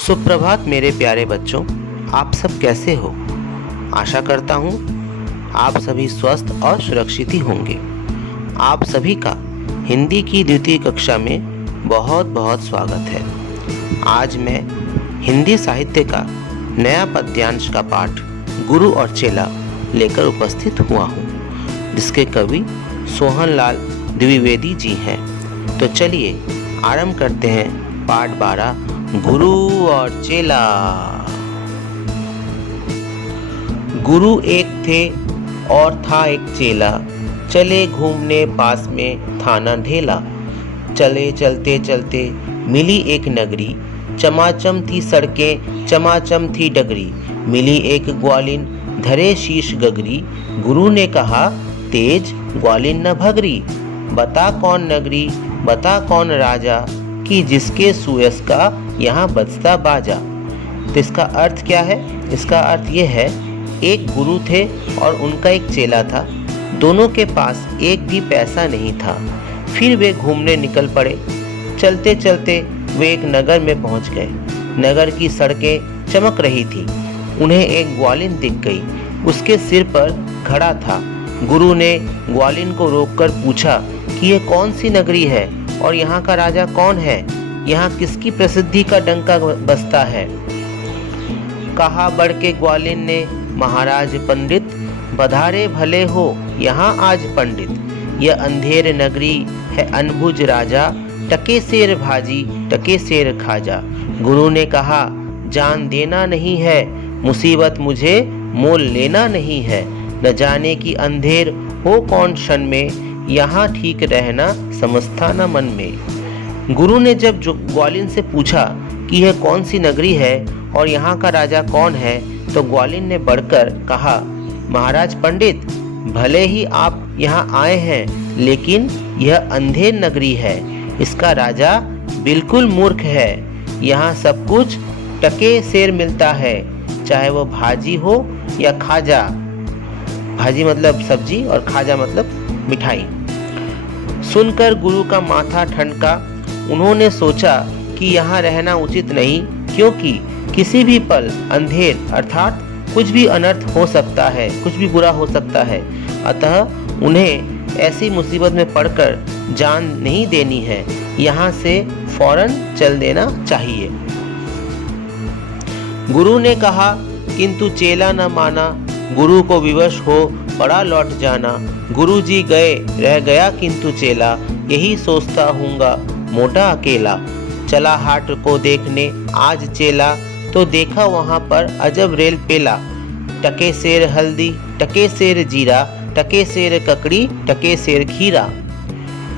सुप्रभात मेरे प्यारे बच्चों, आप सब कैसे हो। आशा करता हूँ आप सभी स्वस्थ और सुरक्षित ही होंगे। आप सभी का हिंदी की द्वितीय कक्षा में बहुत बहुत स्वागत है। आज मैं हिंदी साहित्य का नया पद्यांश का पाठ गुरु और चेला लेकर उपस्थित हुआ हूँ, जिसके कवि सोहनलाल द्विवेदी जी हैं। तो चलिए आरंभ करते हैं पाठ 12 गुरु और चेला। गुरु एक थे और था एक चेला, चले घूमने पास में था न ढेला। चले चलते चलते मिली एक नगरी, चमाचम थी सड़कें चमाचम थी डगरी। मिली एक ग्वालिन धरे शीश गगरी, गुरु ने कहा तेज ग्वालिन न भगरी। बता कौन नगरी बता कौन राजा, कि जिसके सुयस का यहाँ बजता बाजा। तो इसका अर्थ क्या है? इसका अर्थ ये है, एक गुरु थे और उनका एक चेला था। दोनों के पास एक भी पैसा नहीं था। फिर वे घूमने निकल पड़े। चलते चलते वे एक नगर में पहुंच गए। नगर की सड़कें चमक रही थी। उन्हें एक ग्वालिन दिख गई, उसके सिर पर घड़ा था। गुरु ने ग्वालिन को रोककर पूछा कि यह कौन सी नगरी है और यहाँ का राजा कौन है? यहाँ किसकी प्रसिद्धि का डंका बजता है? कहा बढ़ के ग्वालिन ने, महाराज पंडित बधारे भले हो यहाँ आज पंडित। यह अंधेर नगरी है अनबुझ राजा, टके शेर भाजी टके शेर खाजा। गुरु ने कहा जान देना नहीं है, मुसीबत मुझे मोल लेना नहीं है। न जाने की अंधेर हो कौन क्षण में, यहाँ ठीक रहना समझता न मन में। गुरु ने जब ग्वालिन से पूछा कि यह कौन सी नगरी है और यहाँ का राजा कौन है, तो ग्वालिन ने बढ़कर कहा महाराज पंडित, भले ही आप यहाँ आए हैं, लेकिन यह अंधेर नगरी है। इसका राजा बिल्कुल मूर्ख है। यहाँ सब कुछ टके शेर मिलता है, चाहे वो भाजी हो या खाजा। भाजी मतलब सब्जी और खाजा मतलब मिठाई। सुनकर गुरु का माथा ठनका। उन्होंने सोचा कि यहाँ रहना उचित नहीं, क्योंकि किसी भी पल अंधेर अर्थात कुछ भी अनर्थ हो सकता है, कुछ भी बुरा हो सकता है। अतः उन्हें ऐसी मुसीबत में पड़कर जान नहीं देनी है, यहाँ से फौरन चल देना चाहिए। गुरु ने कहा, किंतु चेला न माना। गुरु को विवश हो पड़ा लौट जाना। गुरु जी गए रह गया किंतु चेला, यही सोचता हूँगा मोटा अकेला। चला हाट को देखने आज चेला, तो देखा वहाँ पर अजब रेल पेला। टके शेर हल्दी टके शेर जीरा, टके शेर ककड़ी टके शेर खीरा।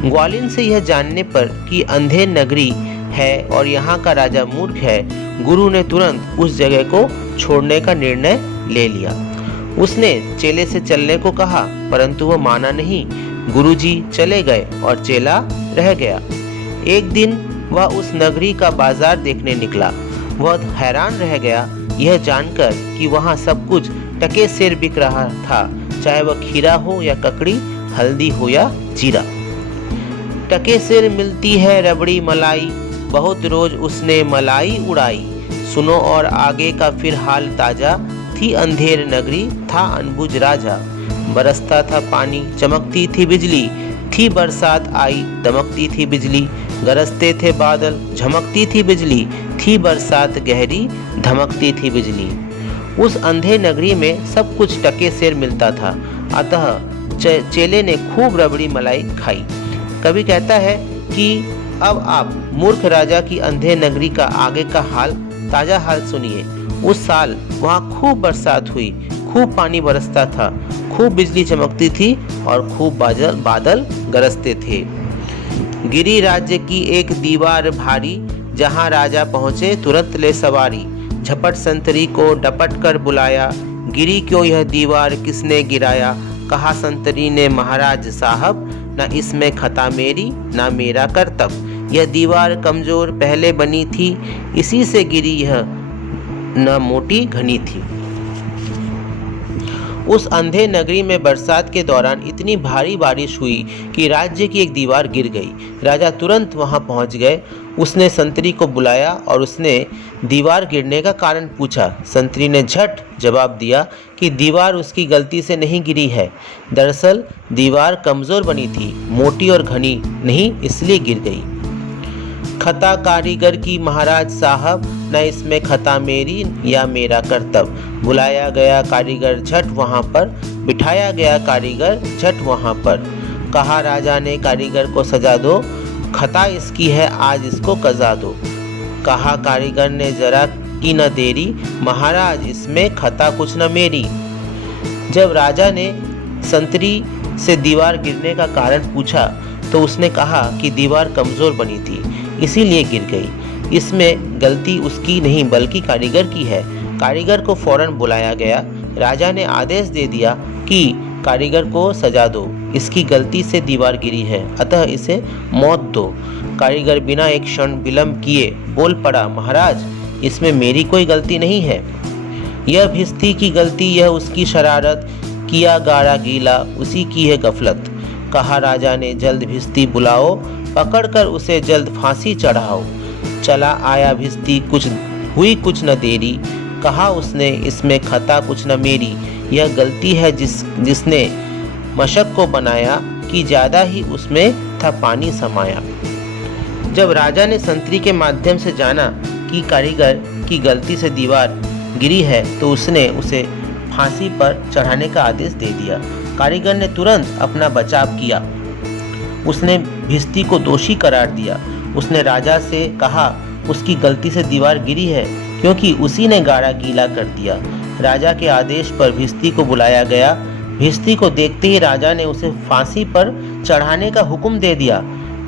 ग्वालिन से यह जानने पर कि अंधेर नगरी है और यहाँ का राजा मूर्ख है, गुरु ने तुरंत उस जगह को छोड़ने का निर्णय ले लिया। उसने चेले से चलने को कहा, परंतु वह माना नहीं। गुरुजी चले गए और चेला रह गया। एक दिन वह उस नगरी का बाजार देखने निकला। वह हैरान रह गया यह जानकर कि वहाँ सब कुछ टके शेर बिक रहा था, चाहे वह खीरा हो या ककड़ी, हल्दी हो या जीरा। टके शेर मिलती है रबड़ी मलाई, बहुत रोज उसने मलाई उड़ाई। सुनो और आगे का फिर हाल ताजा, थी अंधेर नगरी था अनबुझ राजा। बरसता था पानी चमकती थी बिजली, थी बरसात आई दमकती थी बिजली। गरजते थे बादल झमकती थी बिजली, थी बरसात गहरी धमकती थी बिजली। उस अंधेर नगरी में सब कुछ टके शेर मिलता था। अतः चेले ने खूब रबड़ी मलाई खाई। कवि कहता है कि अब आप मूर्ख राजा की अंधेर नगरी का आगे का हाल, ताजा हाल सुनिए। उस साल वहाँ खूब बरसात हुई, खूब पानी बरसता था, खूब बिजली चमकती थी और खूब बादल गरजते थे। गिरी राज्य की एक दीवार भारी, जहाँ राजा पहुँचे तुरंत ले सवारी। झपट संतरी को डपट कर बुलाया, गिरी क्यों यह दीवार किसने गिराया। कहा संतरी ने महाराज साहब, न इसमें खता मेरी न मेरा करतब। यह दीवार कमजोर पहले बनी थी, इसी से गिरी यह न मोटी घनी थी। उस अंधे नगरी में बरसात के दौरान इतनी भारी बारिश हुई कि राज्य की एक दीवार गिर गई। राजा तुरंत वहां पहुंच गए उसने संतरी को बुलाया और उसने दीवार गिरने का कारण पूछा। संतरी ने झट जवाब दिया कि दीवार उसकी गलती से नहीं गिरी है। दरअसल दीवार कमज़ोर बनी थी, मोटी और घनी नहीं, इसलिए गिर गई। खता कारीगर की महाराज साहब, न इसमें खता मेरी या मेरा कर्तव्य। बुलाया गया कारीगर झट वहाँ पर, बिठाया गया कारीगर झट वहाँ पर। कहा राजा ने कारीगर को सजा दो, खता इसकी है आज इसको कजा दो। कहा कारीगर ने जरा की न देरी, महाराज इसमें खता कुछ न मेरी। जब राजा ने संतरी से दीवार गिरने का कारण पूछा तो उसने कहा कि दीवार कमज़ोर बनी थी, इसीलिए गिर गई। इसमें गलती उसकी नहीं बल्कि कारीगर की है। कारीगर को फौरन बुलाया गया। राजा ने आदेश दे दिया कि कारीगर को सजा दो, इसकी गलती से दीवार गिरी है, अतः इसे मौत दो। कारीगर बिना एक क्षण विलंब किए बोल पड़ा, महाराज इसमें मेरी कोई गलती नहीं है, यह भिस्ती की गलती, यह उसकी शरारत, किया गारा गीला उसी की है गफलत। कहा राजा ने जल्द भिस्ती बुलाओ, पकड़कर उसे जल्द फांसी चढ़ाओ। चला आया भिस्ती कुछ हुई कुछ न देरी, कहा उसने इसमें खता कुछ न मेरी, यह गलती है जिसने मशक को बनाया कि ज़्यादा ही उसमें था पानी समाया। जब राजा ने संतरी के माध्यम से जाना कि कारीगर की गलती से दीवार गिरी है तो उसने उसे फांसी पर चढ़ाने का आदेश दे दिया। कारीगर ने तुरंत अपना बचाव किया, उसने भिस्ती को दोषी करार दिया। उसने राजा से कहा उसकी गलती से दीवार गिरी है क्योंकि उसी ने गारा गीला कर दिया। राजा के आदेश पर भिस्ती को बुलाया गया। भिस्ती को देखते ही राजा ने उसे फांसी पर चढ़ाने का हुक्म दे दिया।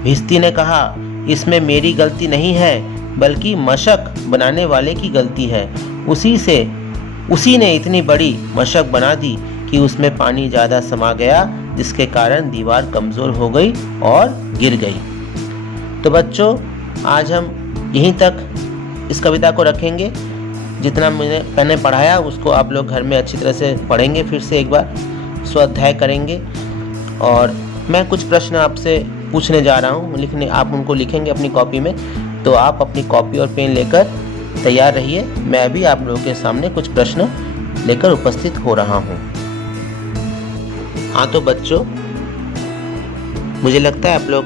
भिस्ती ने कहा इसमें मेरी गलती नहीं है बल्कि मशक बनाने वाले की गलती है, उसी ने इतनी बड़ी मशक बना दी कि उसमें पानी ज़्यादा समा गया, जिसके कारण दीवार कमज़ोर हो गई और गिर गई। तो बच्चों आज हम यहीं तक इस कविता को रखेंगे। जितना मैंने पढ़ाया उसको आप लोग घर में अच्छी तरह से पढ़ेंगे, फिर से एक बार स्वाध्याय करेंगे। और मैं कुछ प्रश्न आपसे पूछने जा रहा हूँ, लिखने आप उनको लिखेंगे अपनी कॉपी में। तो आप अपनी कॉपी और पेन लेकर तैयार रहिए, मैं भी आप लोगों के सामने कुछ प्रश्न लेकर उपस्थित हो रहा हूँ। हाँ तो बच्चों, मुझे लगता है आप लोग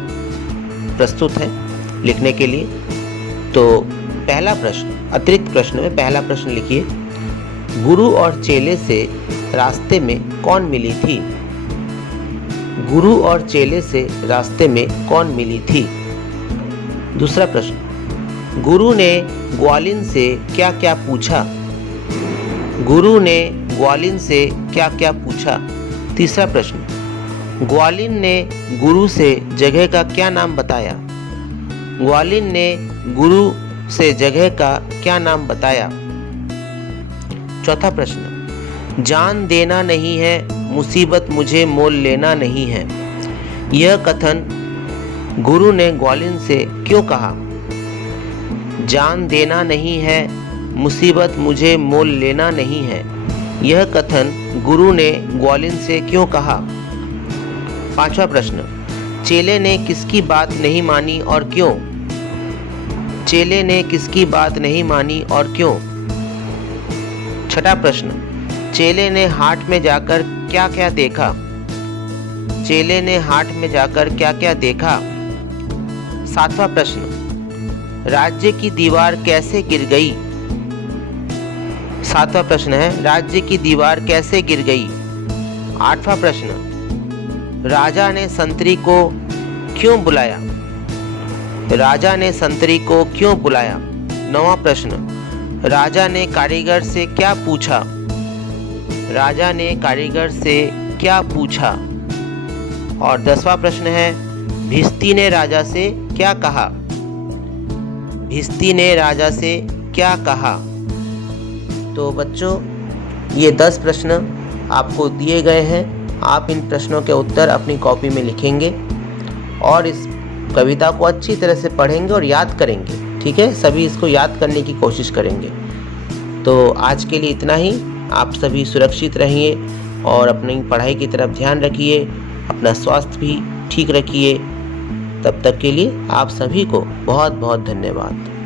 प्रस्तुत हैं लिखने के लिए। तो पहला प्रश्न, अतिरिक्त प्रश्न में पहला प्रश्न लिखिए, गुरु और चेले से रास्ते में कौन मिली थी? गुरु और चेले से रास्ते में कौन मिली थी? दूसरा प्रश्न, गुरु ने ग्वालिन से क्या क्या पूछा? गुरु ने ग्वालिन से क्या क्या पूछा? तीसरा प्रश्न, ग्वालिन ने गुरु से जगह का क्या नाम बताया? ग्वालिन ने गुरु से जगह का क्या नाम बताया? चौथा प्रश्न, जान देना नहीं है, मुसीबत मुझे मोल लेना नहीं है, यह कथन गुरु ने ग्वालिन से क्यों कहा? जान देना नहीं है, मुसीबत मुझे मोल लेना नहीं है, यह कथन गुरु ने ग्वालिन से क्यों कहा? पांचवा प्रश्न, चेले ने किसकी बात नहीं मानी और क्यों? चेले ने किसकी बात नहीं मानी और क्यों? छठा प्रश्न, चेले ने हाट में जाकर क्या क्या देखा? चेले ने हाट में जाकर क्या क्या देखा? सातवां प्रश्न, राज्य की दीवार कैसे गिर गई? सातवां प्रश्न है, राज्य की दीवार कैसे गिर गई? आठवां प्रश्न, राजा ने संतरी को क्यों बुलाया? राजा ने संतरी को क्यों बुलाया? नौवां प्रश्न, राजा ने कारीगर से क्या पूछा? राजा ने कारीगर से क्या पूछा? और 10वां प्रश्न है, भिस्ती ने राजा से क्या कहा? भिस्ती ने राजा से क्या कहा? तो बच्चों, ये 10 प्रश्न आपको दिए गए हैं। आप इन प्रश्नों के उत्तर अपनी कॉपी में लिखेंगे और इस कविता को अच्छी तरह से पढ़ेंगे और याद करेंगे। ठीक है, सभी इसको याद करने की कोशिश करेंगे। तो आज के लिए इतना ही। आप सभी सुरक्षित रहिए और अपनी पढ़ाई की तरफ ध्यान रखिए, अपना स्वास्थ्य भी ठीक रखिए। तब तक के लिए आप सभी को बहुत बहुत धन्यवाद।